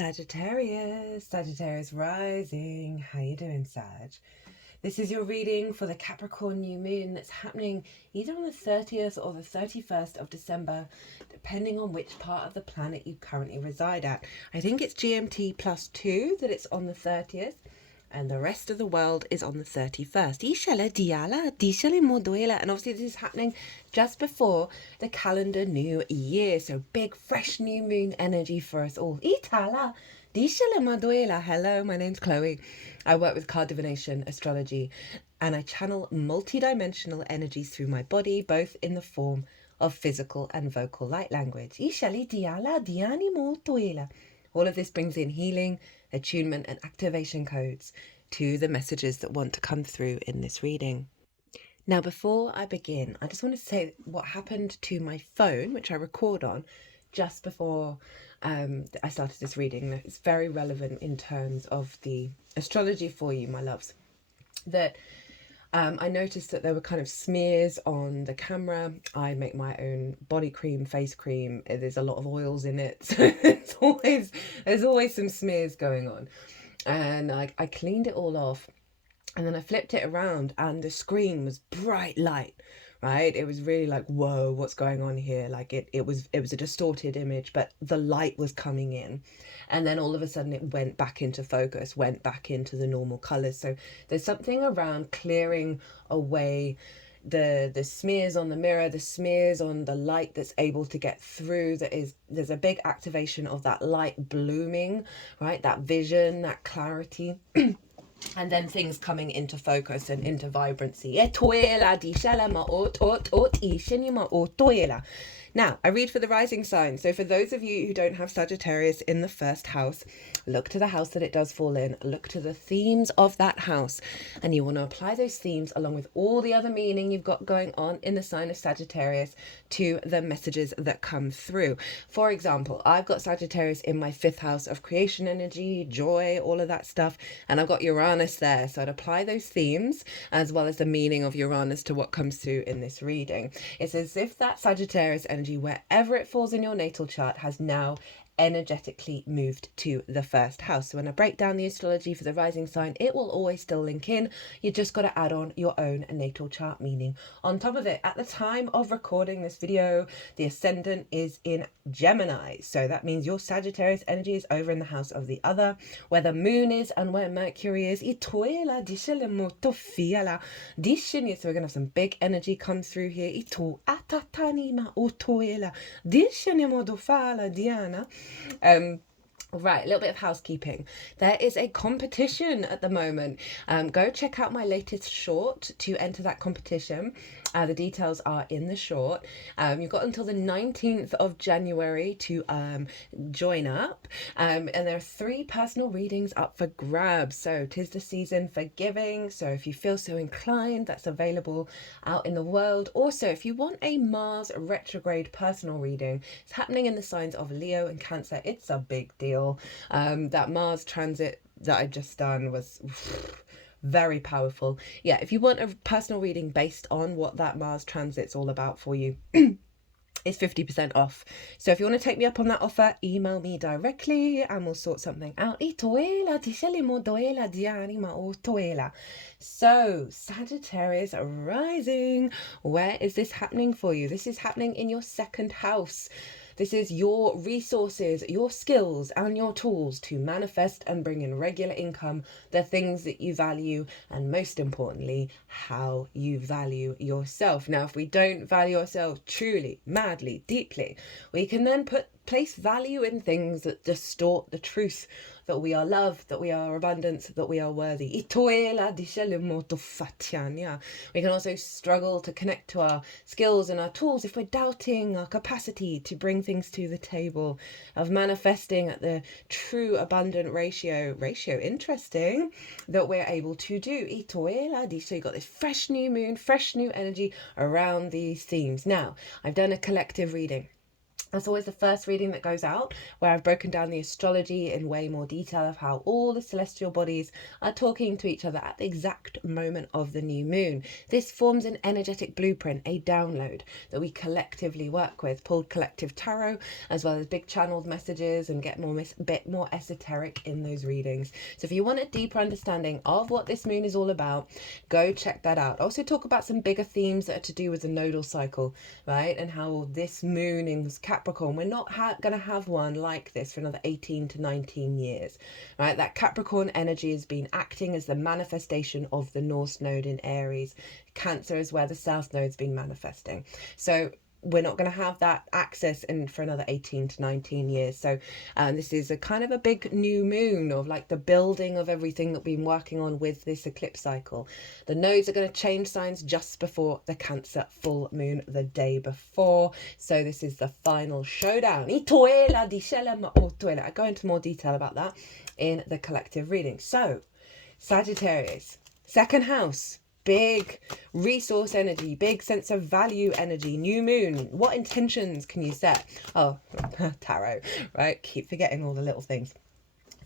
Sagittarius rising. How you doing, Sag? This is your reading for the Capricorn new moon that's happening either on the 30th or the 31st of December, depending on which part of the planet you currently reside at. I think it's GMT +2 that it's on the 30th, and the rest of the world is on the 31st. And obviously this is happening just before the calendar new year. So big, fresh new moon energy for us all. Hello, my name's Chloe. I work with card divination, astrology, and I channel multi-dimensional energies through my body, both in the form of physical and vocal light language. All of this brings in healing, attunement, and activation codes to the messages that want to come through in this reading. Now, before I begin, I just want to say what happened to my phone, which I record on just before I started this reading. It's very relevant in terms of the astrology for you, my loves. That I noticed that there were kind of smears on the camera. I make my own body cream, face cream. There's a lot of oils in it. So there's always some smears going on. And I cleaned it all off. And then I flipped it around and the screen was bright light, right? It was really like, whoa, what's going on here? Like it was a distorted image, but the light was coming in. And then all of a sudden it went back into focus, went back into the normal colors. So there's something around clearing away the smears on the mirror, the smears on the light that's able to get through. There's a big activation of that light blooming, right? That vision, that clarity. And then things coming into focus and into vibrancy. Now, I read for the rising sign. So for those of you who don't have Sagittarius in the first house, look to the house that it does fall in. Look to the themes of that house. And you want to apply those themes along with all the other meaning you've got going on in the sign of Sagittarius to the messages that come through. For example, I've got Sagittarius in my 5th house of creation energy, joy, all of that stuff. And I've got Uranus there. So I'd apply those themes as well as the meaning of Uranus to what comes through in this reading. It's as if that Sagittarius energy, wherever it falls in your natal chart, has now energetically moved to the 1st house. So when I break down the astrology for the rising sign, it will always still link in. You just got to add on your own natal chart meaning on top of it. At the time of recording this video, the ascendant is in Gemini. So that means your Sagittarius energy is over in the house of the other, where the moon is and where Mercury is. So we're going to have some big energy come through here. Right, a little bit of housekeeping. There is a competition at the moment. Go check out my latest short to enter that competition. The details are in the short. You've got until the 19th of January to join up. And there are 3 personal readings up for grabs. So 'tis the season for giving. So if you feel so inclined, that's available out in the world. Also, if you want a Mars retrograde personal reading, it's happening in the signs of Leo and Cancer. It's a big deal. That Mars transit that I've just done was very powerful. Yeah, if you want a personal reading based on what that Mars transit's all about for you, it's 50% off. So if you want to take me up on that offer, email me directly and we'll sort something out. So, Sagittarius rising, where is this happening for you? This is happening in your 2nd house. This is your resources, your skills, and your tools to manifest and bring in regular income, the things that you value, and most importantly, how you value yourself. Now, if we don't value ourselves truly, madly, deeply, we can then place value in things that distort the truth that we are loved, that we are abundant, that we are worthy. We can also struggle to connect to our skills and our tools if we're doubting our capacity to bring things to the table, of manifesting at the true abundant ratio, interesting, that we're able to do. So you've got this fresh new moon, fresh new energy around these themes. Now, I've done a collective reading. That's always the first reading that goes out, where I've broken down the astrology in way more detail of how all the celestial bodies are talking to each other at the exact moment of the new moon. This forms an energetic blueprint, a download that we collectively work with, called collective tarot, as well as big channeled messages, and get bit more esoteric in those readings. So if you want a deeper understanding of what this moon is all about, go check that out. I also talk about some bigger themes that are to do with the nodal cycle, right, and how this moon in Capricorn, we're not going to have one like this for another 18 to 19 years, right? That Capricorn energy has been acting as the manifestation of the North Node in Aries. Cancer is where the South Node's been manifesting. So we're not going to have that access in for another 18 to 19 years. So this is a kind of a big new moon of like the building of everything that we've been working on with this eclipse cycle. The nodes are going to change signs just before the Cancer full moon the day before. So this is the final showdown. I go into more detail about that in the collective reading. So Sagittarius, second house. Big resource energy, big sense of value energy, new moon. What intentions can you set? Oh, tarot, right? Keep forgetting all the little things.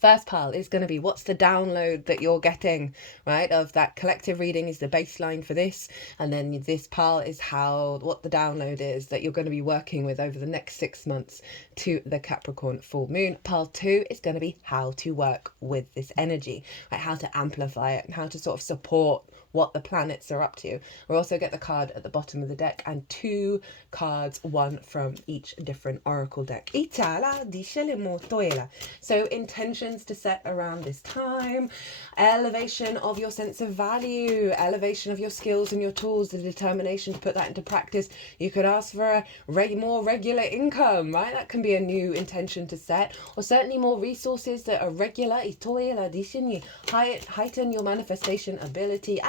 First pile is going to be what's the download that you're getting, right? Of that collective reading is the baseline for this. And then this pile is what the download is that you're going to be working with over the next 6 months to the Capricorn full moon. Pile 2 is going to be how to work with this energy, right? How to amplify it and how to sort of support what the planets are up to. We'll also get the card at the bottom of the deck and 2 cards, one from each different oracle deck. So intentions to set around this time: elevation of your sense of value, elevation of your skills and your tools, the determination to put that into practice. You could ask for a more regular income, right? That can be a new intention to set, or certainly more resources that are regular. Heighten your manifestation ability.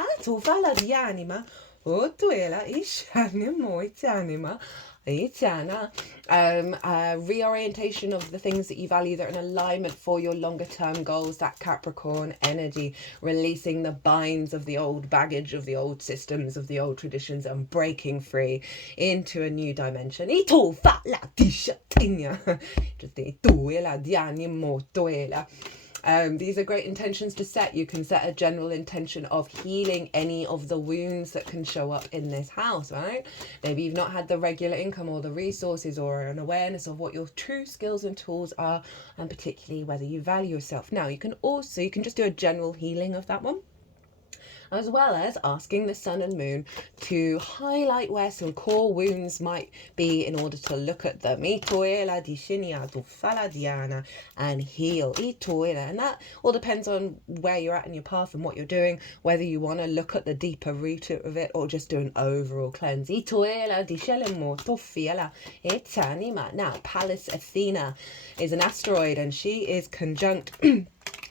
Reorientation of the things that you value that are in alignment for your longer term goals. That Capricorn energy, releasing the binds of the old baggage, of the old systems, of the old traditions, and breaking free into a new dimension. These are great intentions to set. You can set a general intention of healing any of the wounds that can show up in this house, right? Maybe you've not had the regular income or the resources or an awareness of what your true skills and tools are, and particularly whether you value yourself. Now, you can just do a general healing of that one, as well as asking the sun and moon to highlight where some core wounds might be in order to look at them and heal. And that all depends on where you're at in your path and what you're doing, whether you want to look at the deeper root of it or just do an overall cleanse. Now, Pallas Athena is an asteroid, and she is conjunct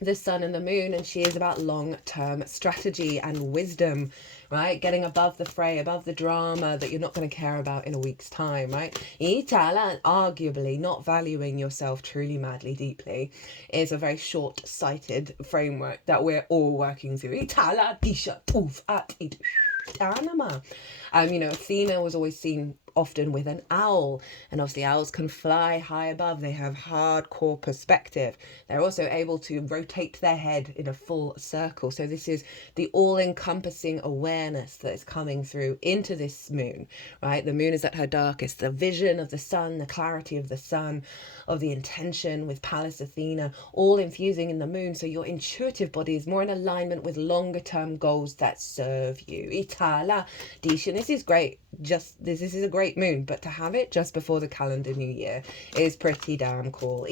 the sun and the moon, and she is about long-term strategy and wisdom, right? Getting above the fray, above the drama that you're not going to care about in a week's time, right? Arguably not valuing yourself truly, madly, deeply is a very short-sighted framework that we're all working through. Athena was always seen often with an owl, and obviously owls can fly high above. They have hardcore perspective. They're also able to rotate their head in a full circle. So this is the all-encompassing awareness that is coming through into this moon, right? The moon is at her darkest. The vision of the sun, the clarity of the sun, of the intention with Pallas Athena, all infusing in the moon. So your intuitive body is more in alignment with longer term goals that serve you. This is great. This is a great moon, but to have it just before the calendar new year is pretty damn cool.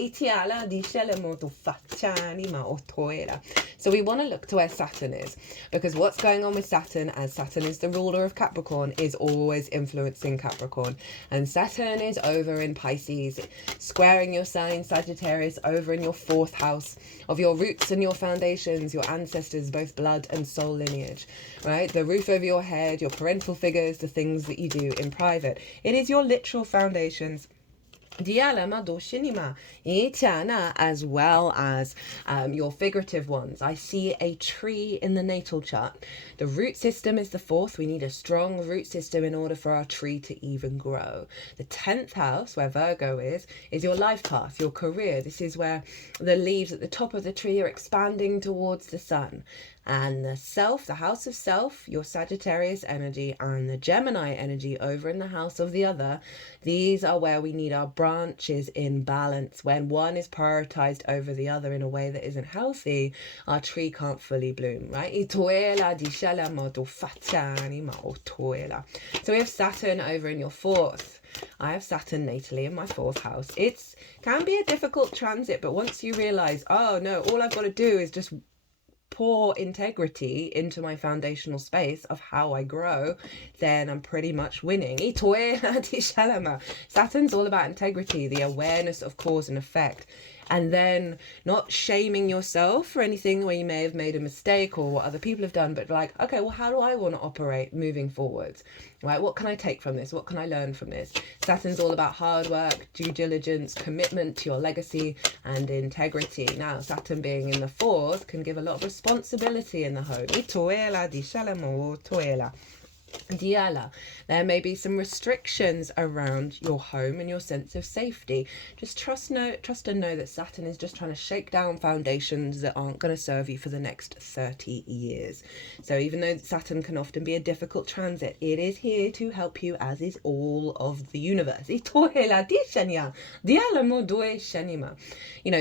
So we want to look to where Saturn is, because what's going on with Saturn, as Saturn is the ruler of Capricorn, is always influencing Capricorn. And Saturn is over in Pisces, squaring your sign Sagittarius over in your 4th house of your roots and your foundations, your ancestors, both blood and soul lineage, right? The roof over your head, your parental figures, the things that you do in private. It is your literal foundations As well as your figurative ones. I see a tree in the natal chart. The root system is the fourth. We need a strong root system in order for our tree to even grow. The 10th house, where Virgo is your life path, your career. This is where the leaves at the top of the tree are expanding towards the sun. And the self, the house of self, your Sagittarius energy, and the Gemini energy over in the house of the other, these are where we need our branches in balance. When one is prioritized over the other in a way that isn't healthy, our tree can't fully bloom, right? So we have Saturn over in your fourth. I have Saturn natally in my fourth house. It can be a difficult transit, but once you realize, oh no, all I've got to do is just pour integrity into my foundational space of how I grow, then I'm pretty much winning. Saturn's all about integrity, the awareness of cause and effect, and then not shaming yourself for anything where you may have made a mistake or what other people have done, but like, okay, well, how do I want to operate moving forwards? Right? What can I take from this? What can I learn from this? Saturn's all about hard work, due diligence, commitment to your legacy, and integrity. Now, Saturn being in the fourth can give a lot of responsibility in the home. There may be some restrictions around your home and your sense of safety. Just trust and know that Saturn is just trying to shake down foundations that aren't going to serve you for the next 30 years. So even though Saturn can often be a difficult transit, it is here to help you, as is all of the universe.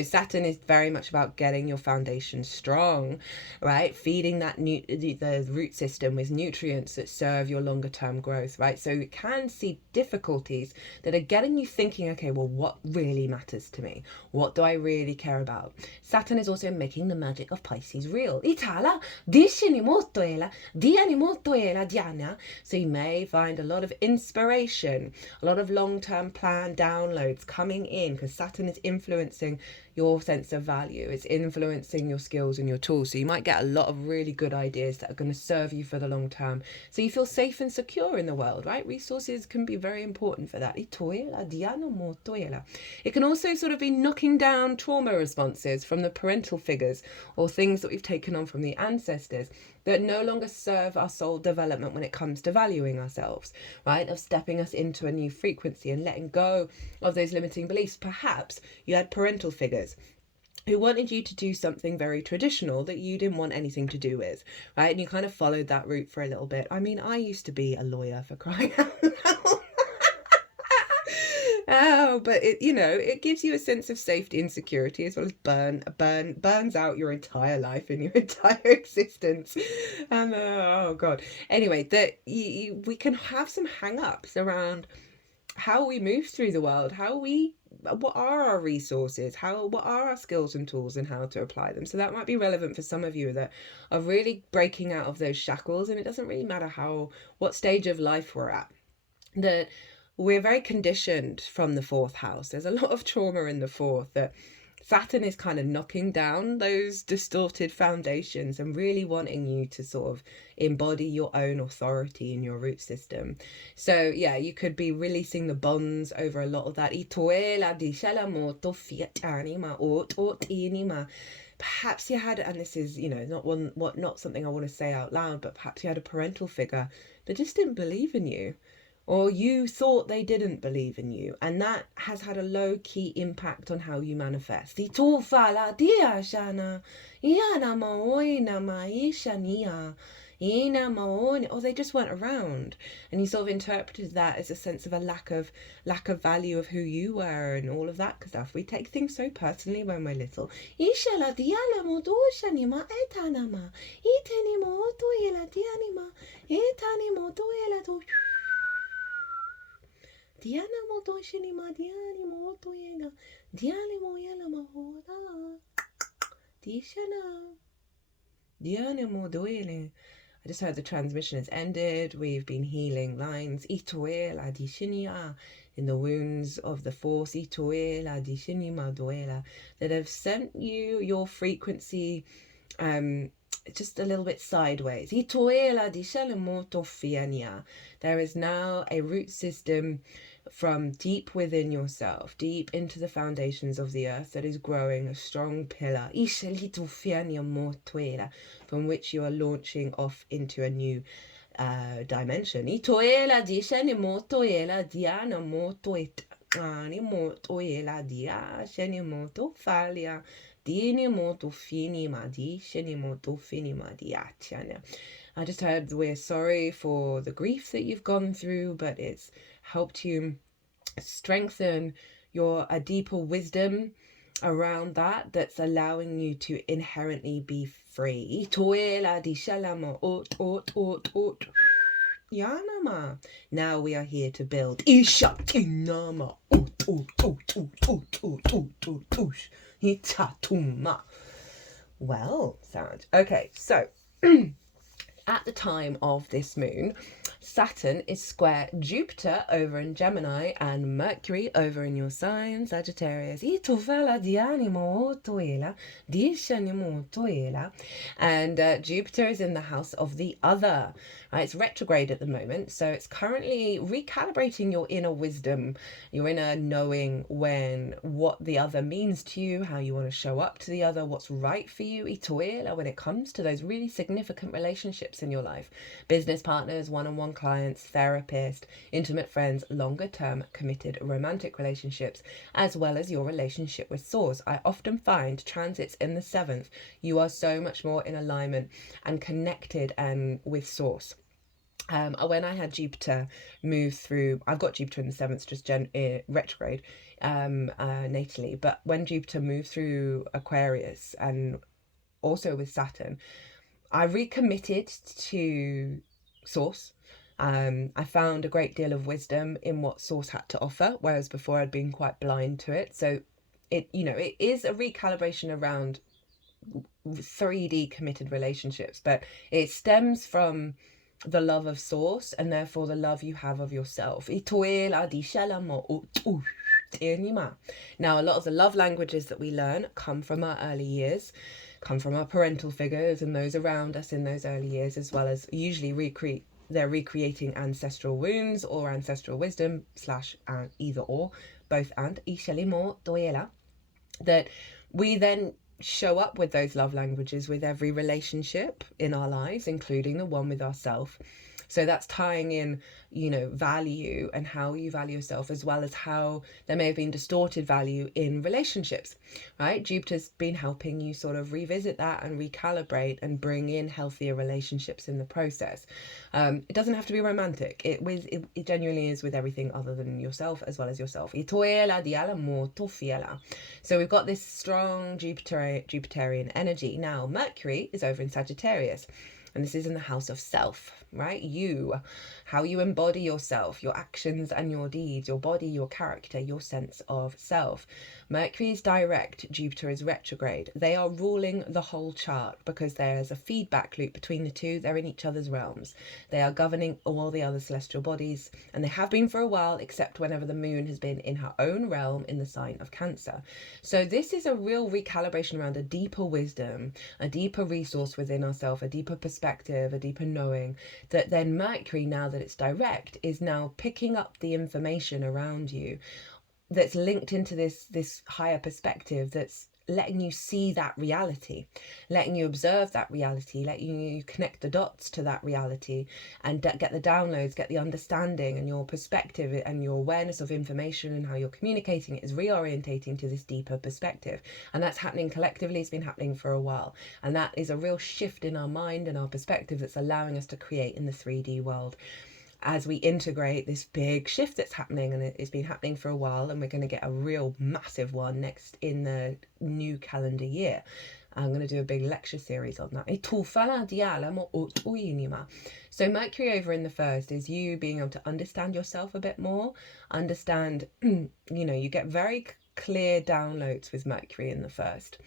Saturn is very much about getting your foundation strong, right? Feeding the root system with nutrients that serve your longer term growth, right? So you can see difficulties that are getting you thinking, okay, well, what really matters to me? What do I really care about? Saturn is also making the magic of Pisces real. So you may find a lot of inspiration, a lot of long-term plan downloads coming in, because Saturn is influencing your sense of value. It's influencing your skills and your tools. So you might get a lot of really good ideas that are going to serve you for the long term. So you feel safe and secure in the world, right? Resources can be very important for that. It can also sort of be knocking down trauma responses from the parental figures or things that we've taken on from the ancestors that no longer serve our soul development when it comes to valuing ourselves, right? Of stepping us into a new frequency and letting go of those limiting beliefs. Perhaps you had parental figures who wanted you to do something very traditional that you didn't want anything to do with, right? And you kind of followed that route for a little bit. I mean, I used to be a lawyer, for crying out loud. Oh, but it gives you a sense of safety and security, as well as burns out your entire life and your entire existence. And oh god. Anyway, we can have some hang-ups around how we move through the world, what are our resources, what are our skills and tools, and how to apply them. So that might be relevant for some of you that are really breaking out of those shackles, and it doesn't really matter what stage of life we're at. That we're very conditioned from the fourth house. There's a lot of trauma in the fourth that Saturn is kind of knocking down those distorted foundations and really wanting you to sort of embody your own authority in your root system. So yeah, you could be releasing the bonds over a lot of that. Perhaps you had, and this is, not something I want to say out loud, but perhaps you had a parental figure that just didn't believe in you. Or you thought they didn't believe in you, and that has had a low-key impact on how you manifest. Or they just weren't around, and you sort of interpreted that as a sense of a lack of value of who you were and all of that stuff. We take things so personally when we're little. I just heard the transmission has ended. We've been healing lines in the wounds of the force that have sent you your frequency just a little bit sideways. There is now a root system from deep within yourself, deep into the foundations of the earth that is growing a strong pillar, from which you are launching off into a new dimension. I just heard we're sorry for the grief that you've gone through, but it's helped you strengthen a deeper wisdom around that's allowing you to inherently be free. Now we are here to build. Well, sound. Okay, so at the time of this moon, Saturn is square Jupiter over in Gemini and Mercury over in your sign, Sagittarius. And Jupiter is in the house of the other. Right? It's retrograde at the moment, so it's currently recalibrating your inner wisdom, your inner knowing what the other means to you, how you want to show up to the other, what's right for you, when it comes to those really significant relationships in your life. Business partners, one-on-one clients, therapist, intimate friends, longer-term committed romantic relationships, as well as your relationship with Source. I often find transits in the 7th, you are so much more in alignment and connected and with Source. When I had Jupiter move through, I've got Jupiter in the 7th, just retrograde natally, but when Jupiter moved through Aquarius and also with Saturn, I recommitted to Source. I found a great deal of wisdom in what Source had to offer, whereas before I'd been quite blind to it. So it is a recalibration around 3D committed relationships, but it stems from the love of Source and therefore the love you have of yourself. Now, a lot of the love languages that we learn come from our early years, come from our parental figures and those around us in those early years, as well as usually they're recreating ancestral wounds or ancestral wisdom / either or, both and, that we then show up with those love languages with every relationship in our lives, including the one with ourselves. So that's tying in, value and how you value yourself, as well as how there may have been distorted value in relationships, right? Jupiter's been helping you sort of revisit that and recalibrate and bring in healthier relationships in the process. It doesn't have to be romantic. It genuinely is with everything other than yourself, as well as yourself. So we've got this strong Jupiterian energy. Now, Mercury is over in Sagittarius. And this is in the house of self, right? How you embody yourself, your actions and your deeds, your body, your character, your sense of self. Mercury is direct, Jupiter is retrograde. They are ruling the whole chart because there's a feedback loop between the two. They're in each other's realms. They are governing all the other celestial bodies, and they have been for a while, except whenever the moon has been in her own realm in the sign of Cancer. So this is a real recalibration around a deeper wisdom, a deeper resource within ourselves, a deeper perspective, a deeper knowing, that then Mercury, now that it's direct, is now picking up the information around you that's linked into this higher perspective, that's letting you see that reality, letting you observe that reality, letting you connect the dots to that reality and get the downloads, get the understanding, and your perspective and your awareness of information and how you're communicating it is reorientating to this deeper perspective. And that's happening collectively. It's been happening for a while. And that is a real shift in our mind and our perspective that's allowing us to create in the 3D world as we integrate this big shift that's happening, and it's been happening for a while, and we're going to get a real massive one next in the new calendar year. I'm going to do a big lecture series on that. So Mercury over in the first is you being able to understand yourself a bit more, understand, you get very clear downloads with Mercury in the first,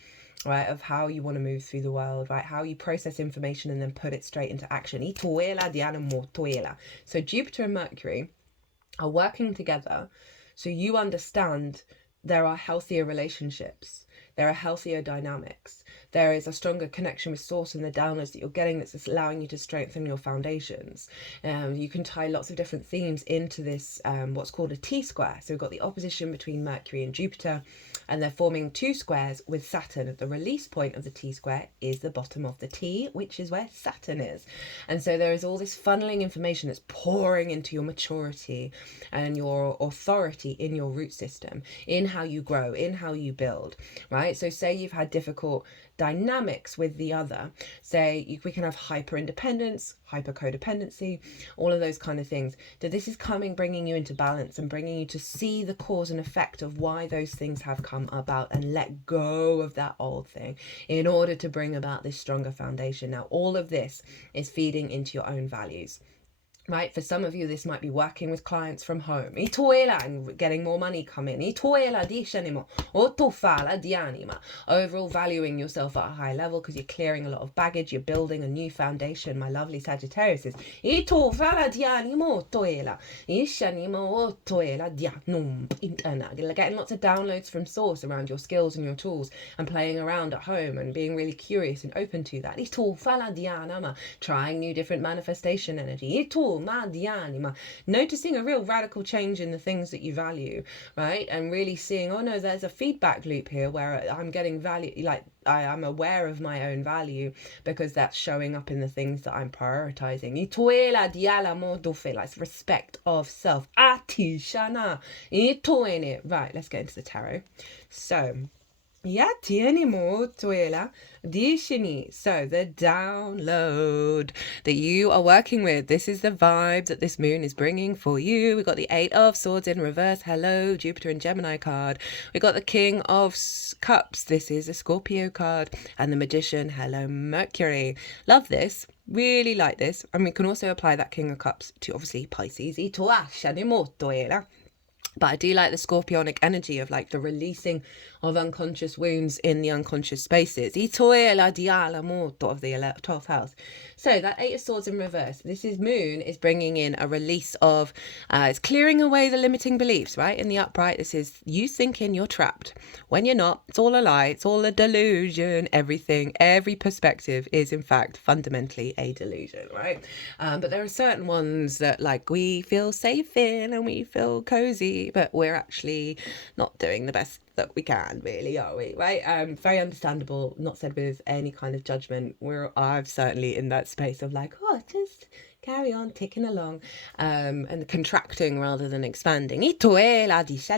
right, of how you want to move through the world, right, how you process information and then put it straight into action. So Jupiter and Mercury are working together, so you understand there are healthier relationships there are healthier dynamics. There is a stronger connection with source and the downloads that you're getting that's allowing you to strengthen your foundations. You can tie lots of different themes into this, what's called a T-square. So we've got the opposition between Mercury and Jupiter, and they're forming two squares with Saturn. At the release point of the T-square is the bottom of the T, which is where Saturn is. And so there is all this funneling information that's pouring into your maturity and your authority in your root system, in how you grow, in how you build, right? So say you've had difficult dynamics with the other, we can have hyper independence, hyper codependency, all of those kind of things. That this is bringing you into balance and bringing you to see the cause and effect of why those things have come about, and let go of that old thing in order to bring about this stronger foundation. Now, all of this is feeding into your own values. Right, for some of you, this might be working with clients from home. And getting more money coming. Overall valuing yourself at a high level because you're clearing a lot of baggage. You're building a new foundation. My lovely Sagittarius is getting lots of downloads from source around your skills and your tools, and playing around at home and being really curious and open to that. Trying new different manifestation energy. Noticing a real radical change in the things that you value, right? And really seeing, oh no, there's a feedback loop here where I'm getting value, like I'm aware of my own value because that's showing up in the things that I'm prioritizing. Like respect of self. Right, let's get into the tarot. So so the download that you are working with, this is the vibe that this moon is bringing for you. We've got the 8 of Swords in reverse. Hello, Jupiter and Gemini card. We've got the King of Cups. This is a Scorpio card. And the Magician. Hello, Mercury. Love this. Really like this. And we can also apply that King of Cups to obviously Pisces. But I do like the scorpionic energy of like the releasing of unconscious wounds in the unconscious spaces. Of the 12th house. So that 8 of Swords in reverse. This is moon is bringing in a release of, it's clearing away the limiting beliefs, right? In the upright, this is you thinking you're trapped. When you're not, it's all a lie. It's all a delusion. Every perspective is in fact fundamentally a delusion, right? But there are certain ones that like we feel safe in and we feel cozy, but we're actually not doing the best that we can, really, are we? Right? Very understandable, not said with any kind of judgment. I'm certainly in that space of like, oh, just carry on ticking along, and contracting rather than expanding. So it's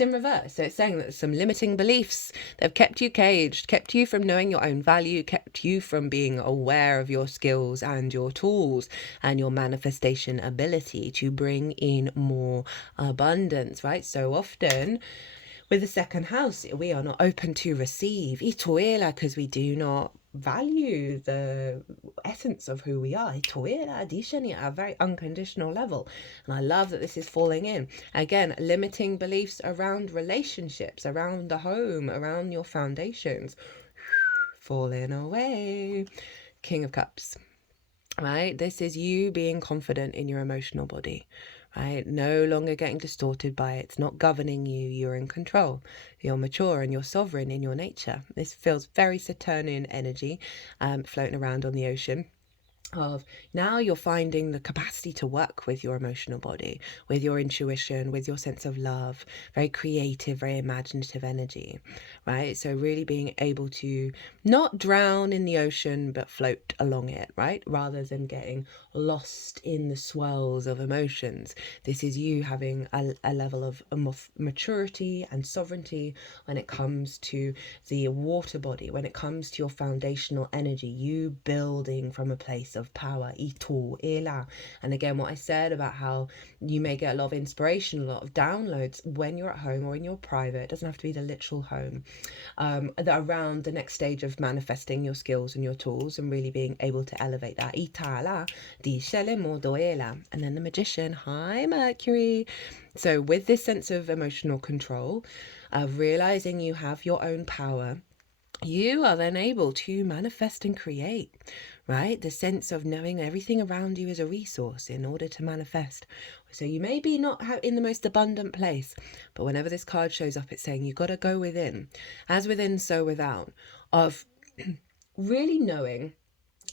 in reverse. So it's saying that there's some limiting beliefs that have kept you caged, kept you from knowing your own value, kept you from being aware of your skills and your tools and your manifestation ability to bring in more abundance, right? So often with the second house, we are not open to receive because we do not value the essence of who we are at a very unconditional level. And I love that this is falling in. Again, limiting beliefs around relationships, around the home, around your foundations. Falling away. King of Cups. Right? This is you being confident in your emotional body. Right? No longer getting distorted by it. It's not governing you. You're in control. You're mature and you're sovereign in your nature. This feels very Saturnian energy, floating around on the ocean. Of now you're finding the capacity to work with your emotional body, with your intuition, with your sense of love, very creative, very imaginative energy, right? So really being able to not drown in the ocean, but float along it, right? Rather than getting lost in the swirls of emotions. This is you having a level of maturity and sovereignty when it comes to the water body, when it comes to your foundational energy, you building from a place of power. And again, what I said about how you may get a lot of inspiration, a lot of downloads when you're at home or in your private, it doesn't have to be the literal home, around the next stage of manifesting your skills and your tools and really being able to elevate that. And then the Magician. Hi, Mercury. So with this sense of emotional control, of realizing you have your own power, you are then able to manifest and create, right? The sense of knowing everything around you is a resource in order to manifest. So you may be not in the most abundant place, but whenever this card shows up, it's saying you got to go within. As within, so without. Of really knowing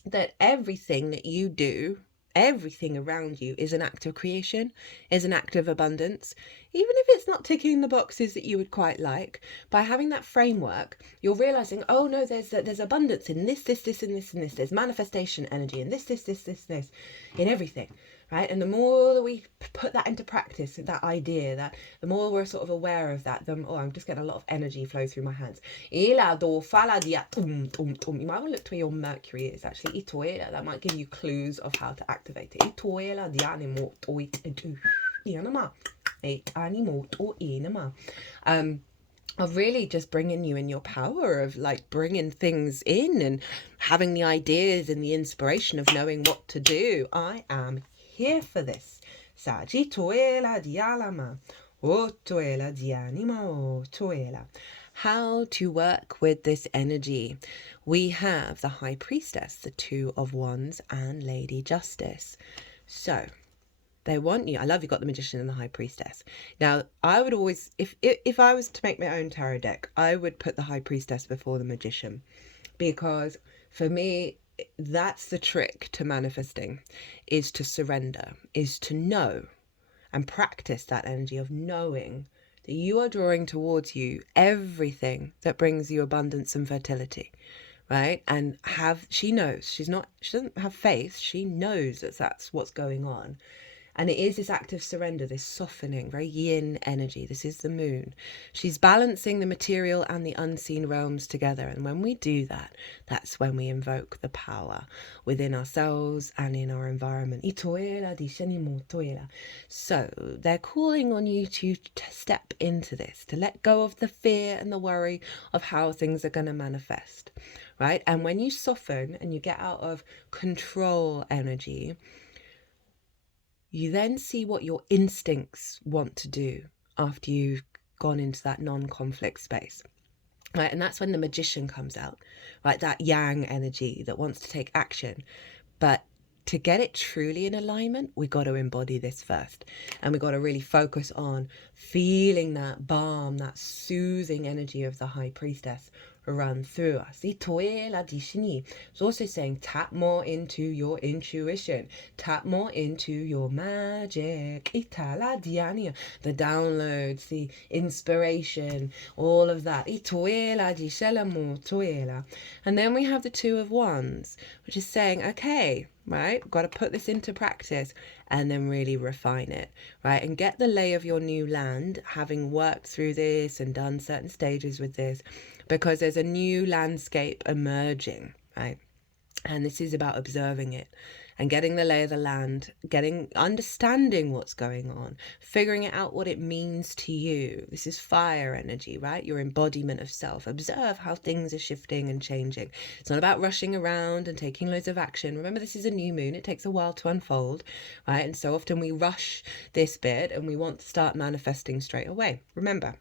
that everything that you do, everything around you is an act of creation, is an act of abundance. Even if it's not ticking the boxes that you would quite like, by having that framework, you're realizing, oh no, there's abundance in this, and this. There's manifestation energy in this, in everything. Right? And the more that we put that into practice, that idea, that the more we're sort of aware of that, I'm just getting a lot of energy flow through my hands. You might want to look to where your Mercury is actually. That might give you clues of how to activate it. Of really just bringing you in your power of like bringing things in and having the ideas and the inspiration of knowing what to do. I am here for this. SAGITTARIUS CAPRICORN. How to work with this energy. We have the High Priestess, the Two of Wands, and Lady Justice. So they want you. I love you got the Magician and the High Priestess. Now, I would always, if I was to make my own tarot deck, I would put the High Priestess before the Magician, because for me, that's the trick to manifesting, is to surrender, is to know and practice that energy of knowing that you are drawing towards you everything that brings you abundance and fertility, right? And she knows, she doesn't have faith, she knows that that's what's going on. And it is this act of surrender, this softening, very yin energy. This is the moon. She's balancing the material and the unseen realms together. And when we do that, that's when we invoke the power within ourselves and in our environment. So they're calling on you to step into this, to let go of the fear and the worry of how things are going to manifest, right? And when you soften and you get out of control energy, you then see what your instincts want to do after you've gone into that non-conflict space, right? And that's when the Magician comes out, right? That yang energy that wants to take action. But to get it truly in alignment, we got to embody this first. And we got to really focus on feeling that balm, that soothing energy of the High Priestess run through us. It's also saying tap more into your intuition, tap more into your magic, the downloads, the inspiration, all of that. And then we have the Two of Wands, which is saying, okay, right, got to put this into practice and then really refine it, right? And get the lay of your new land, having worked through this and done certain stages with this, because there's a new landscape emerging, right? And this is about observing it and getting the lay of the land, understanding what's going on, figuring out what it means to you. This is fire energy, right? Your embodiment of self. Observe how things are shifting and changing. It's not about rushing around and taking loads of action. Remember, this is a new moon. It takes a while to unfold, right? And so often we rush this bit and we want to start manifesting straight away. Remember,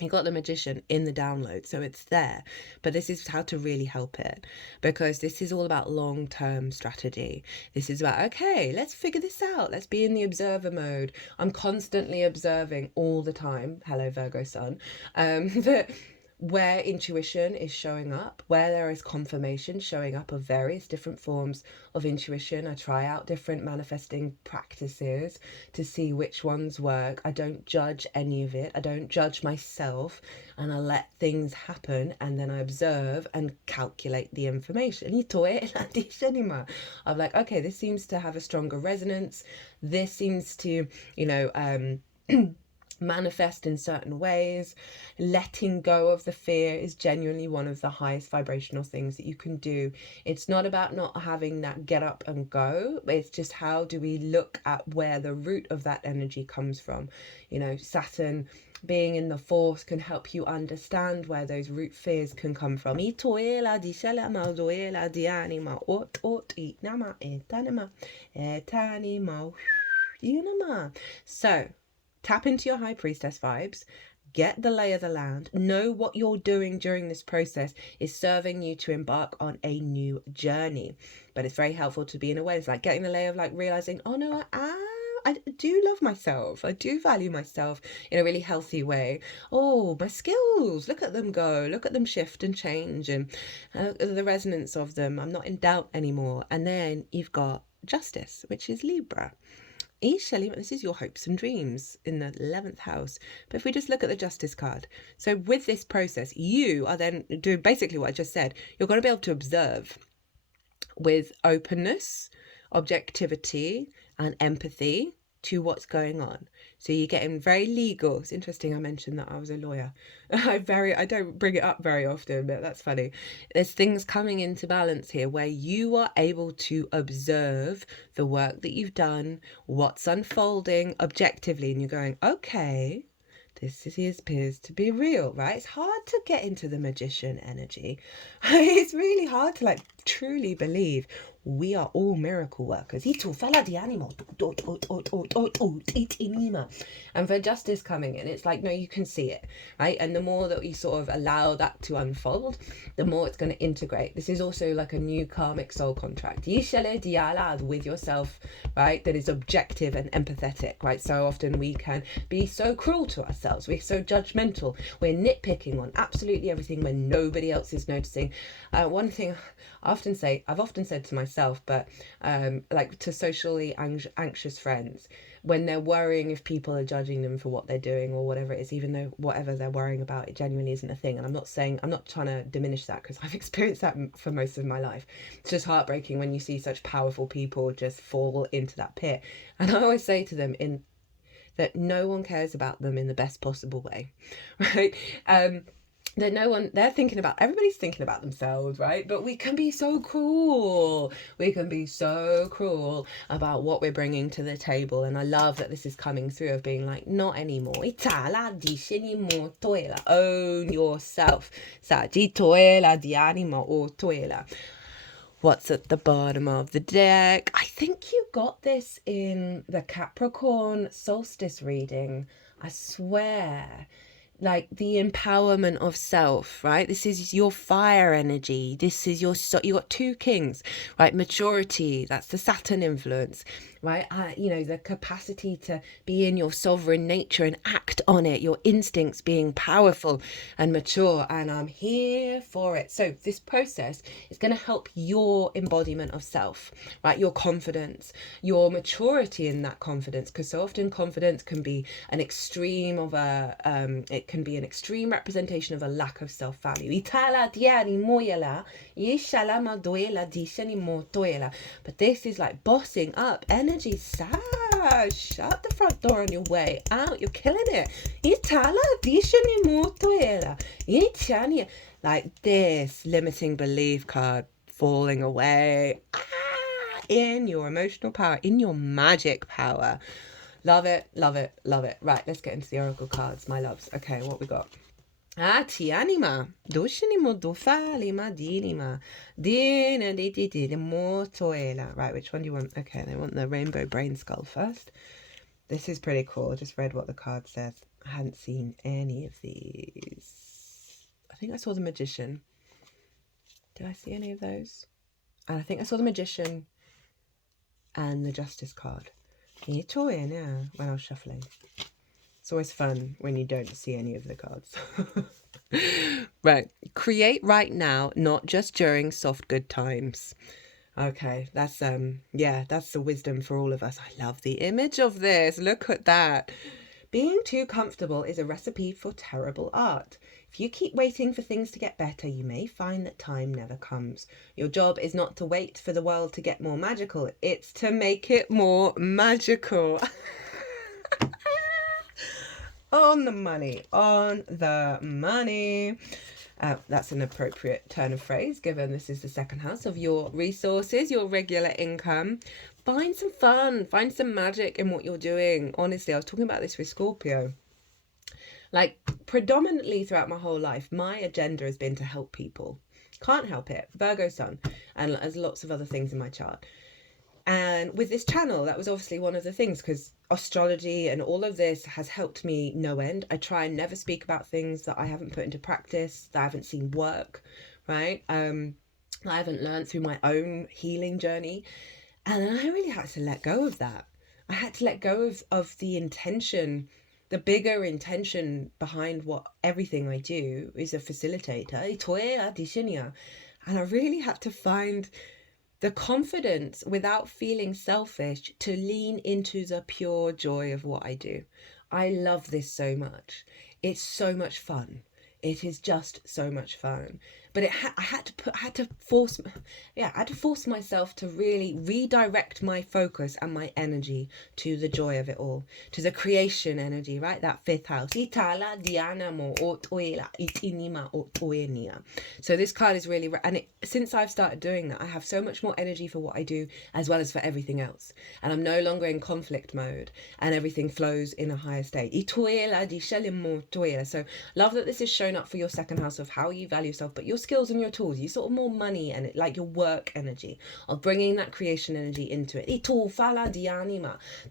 you got the Magician in the download, so it's there. But this is how to really help it, because this is all about long-term strategy. This is about, okay, let's figure this out. Let's be in the observer mode. I'm constantly observing all the time. Hello, Virgo sun. That where intuition is showing up, where there is confirmation showing up of various different forms of intuition. I try out different manifesting practices to see which ones work. I don't judge any of it. I don't judge myself, and I let things happen, and then I observe and calculate the information. I'm like, okay, this seems to have a stronger resonance. This seems to, manifest in certain ways. Letting go of the fear is genuinely one of the highest vibrational things that you can do. It's not about not having that get up and go, but it's just how do we look at where the root of that energy comes from. Saturn being in the fourth can help you understand where those root fears can come from. So tap into your High Priestess vibes, get the lay of the land, know what you're doing during this process is serving you to embark on a new journey. But it's very helpful to be in awareness, like getting the lay of like realizing, oh no, I do love myself. I do value myself in a really healthy way. Oh, my skills, look at them go, look at them shift and change, and the resonance of them. I'm not in doubt anymore. And then you've got justice, which is Libra. This is your hopes and dreams in the 11th house. But if we just look at the justice card, so with this process, you are then doing basically what I just said. You're going to be able to observe with openness, objectivity, and empathy to what's going on. So you're getting very legal. It's interesting I mentioned that I was a lawyer. I don't bring it up very often, but that's funny. There's things coming into balance here where you are able to observe the work that you've done, what's unfolding objectively, and you're going, okay, this appears to be real, right? It's hard to get into the magician energy. It's really hard to like truly believe we are all miracle workers. And for justice coming in, it's like, no, you can see it, right? And the more that you sort of allow that to unfold, the more it's going to integrate. This is also like a new karmic soul contract with yourself, right? That is objective and empathetic, right? So often we can be so cruel to ourselves. We're so judgmental. We're nitpicking on absolutely everything when nobody else is noticing. One thing I've often said to myself, but like to socially anxious friends, when they're worrying if people are judging them for what they're doing or whatever it is, even though whatever they're worrying about, it genuinely isn't a thing. And I'm not trying to diminish that, because I've experienced that for most of my life. It's just heartbreaking when you see such powerful people just fall into that pit. And I always say to them that no one cares about them in the best possible way, right? That everybody's thinking about themselves, right? But we can be so cruel. We can be so cruel about what we're bringing to the table. And I love that this is coming through of being like, not anymore. Own yourself. What's at the bottom of the deck? I think you got this in the Capricorn solstice reading. I swear. Like the empowerment of self, right? This is your fire energy. This is you got two kings, right? Maturity, that's the Saturn influence, right? The capacity to be in your sovereign nature and act on it, your instincts being powerful and mature, and I'm here for it. So this process is going to help your embodiment of self, right? Your confidence, your maturity in that confidence, because so often confidence can be an extreme of it can be an extreme representation of a lack of self-value. But this is like bossing up energy. Shut the front door on your way out. You're killing it. Like this limiting belief card falling away in your emotional power, in your magic power. Love it, love it, love it. Right, let's get into the oracle cards, my loves. Okay, what we got? Ti anima. Dushinimo dufalima dinima. Dina di mortoela. Right, which one do you want? Okay, they want the rainbow Brainskull first. This is pretty cool. I just read what the card says. I hadn't seen any of these. I think I saw the Magician. Did I see any of those? And I think I saw the Magician and the Justice card. When I was shuffling. It's always fun when you don't see any of the cards. Right. Create right now, not just during soft good times. Okay, that's that's the wisdom for all of us. I love the image of this. Look at that. Being too comfortable is a recipe for terrible art. If you keep waiting for things to get better, you may find that time never comes. Your job is not to wait for the world to get more magical. It's to make it more magical. On the money, on the money. That's an appropriate turn of phrase, given this is the second house of your resources, your regular income. Find some fun, find some magic in what you're doing. Honestly, I was talking about this with Scorpio. Like, predominantly throughout my whole life, my agenda has been to help people. Can't help it. Virgo sun. And there's lots of other things in my chart. And with this channel, that was obviously one of the things, because astrology and all of this has helped me no end. I try and never speak about things that I haven't put into practice, that I haven't seen work, right? I haven't learned through my own healing journey. And then I really had to let go of that. I had to let go of the intention, the bigger intention behind what everything I do is a facilitator. And I really had to find the confidence without feeling selfish to lean into the pure joy of what I do. I love this so much. It's so much fun. It is just so much fun. But I had to force myself to really redirect my focus and my energy to the joy of it all, to the creation energy, right? That fifth house. So this card is really, and since I've started doing that, I have so much more energy for what I do as well as for everything else. And I'm no longer in conflict mode and everything flows in a higher state. So love that this is shown up for your second house of how you value yourself, but your skills and your tools, you sort of more money and like your work energy of bringing that creation energy into it.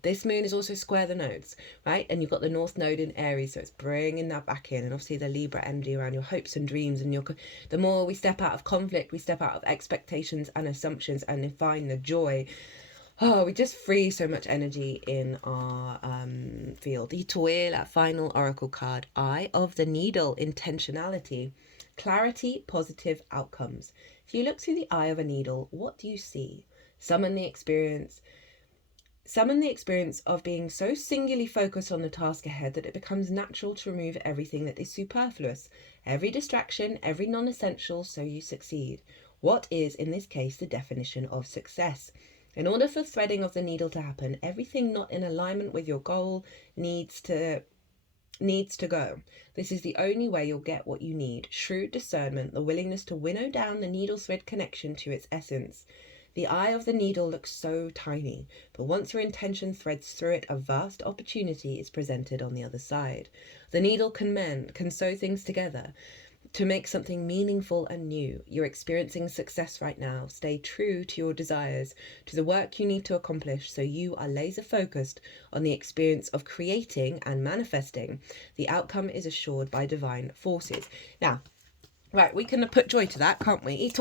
This moon is also square the nodes, right? And you've got the north node in Aries, so it's bringing that back in. And obviously the Libra energy around your hopes and dreams, and the more we step out of conflict, we step out of expectations and assumptions and find the joy. Oh, we just free so much energy in our field. That final oracle card, Eye of the Needle, intentionality, clarity, positive outcomes. If you look through the eye of a needle, what do you see? Summon the experience of being so singularly focused on the task ahead that it becomes natural to remove everything that is superfluous, every distraction, every non-essential, so you succeed. What is, in this case, the definition of success? In order for threading of the needle to happen, everything not in alignment with your goal needs to go. This is the only way you'll get what you need. Shrewd discernment, the willingness to winnow down the needle thread connection to its essence. The eye of the needle looks so tiny, but once your intention threads through it, a vast opportunity is presented on the other side. The needle can mend, can sew things together to make something meaningful and new. You're experiencing success right now. Stay true to your desires, to the work you need to accomplish, so you are laser focused on the experience of creating and manifesting. The outcome is assured by divine forces. Now, right, we can put joy to that, can't we?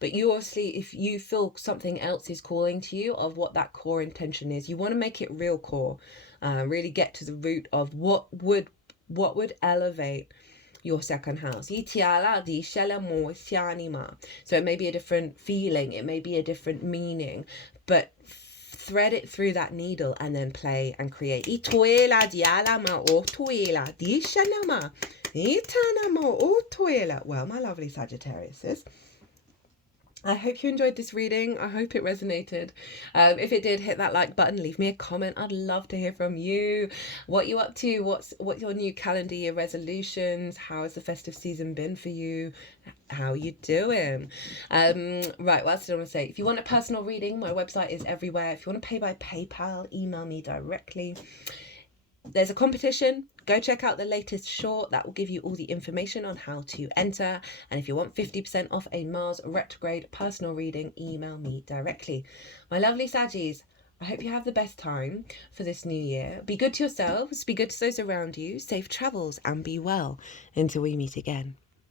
But you obviously, if you feel something else is calling to you of what that core intention is, you want to make it real core. Really get to the root of what would elevate your second house. So it may be a different feeling, it may be a different meaning, but thread it through that needle and then play and create. Well, my lovely Sagittariuses, I hope you enjoyed this reading. I hope it resonated. If it did, hit that like button, leave me a comment. I'd love to hear from you. What you up to? What's your new calendar year resolutions? How has the festive season been for you? How you doing? Right, what else did I want to say? If you want a personal reading, my website is everywhere. If you want to pay by PayPal, email me directly. There's a competition. Go check out the latest short. That will give you all the information on how to enter. And if you want 50% off a Mars retrograde personal reading, email me directly. My lovely Saggies, I hope you have the best time for this new year. Be good to yourselves, be good to those around you, safe travels, and be well until we meet again.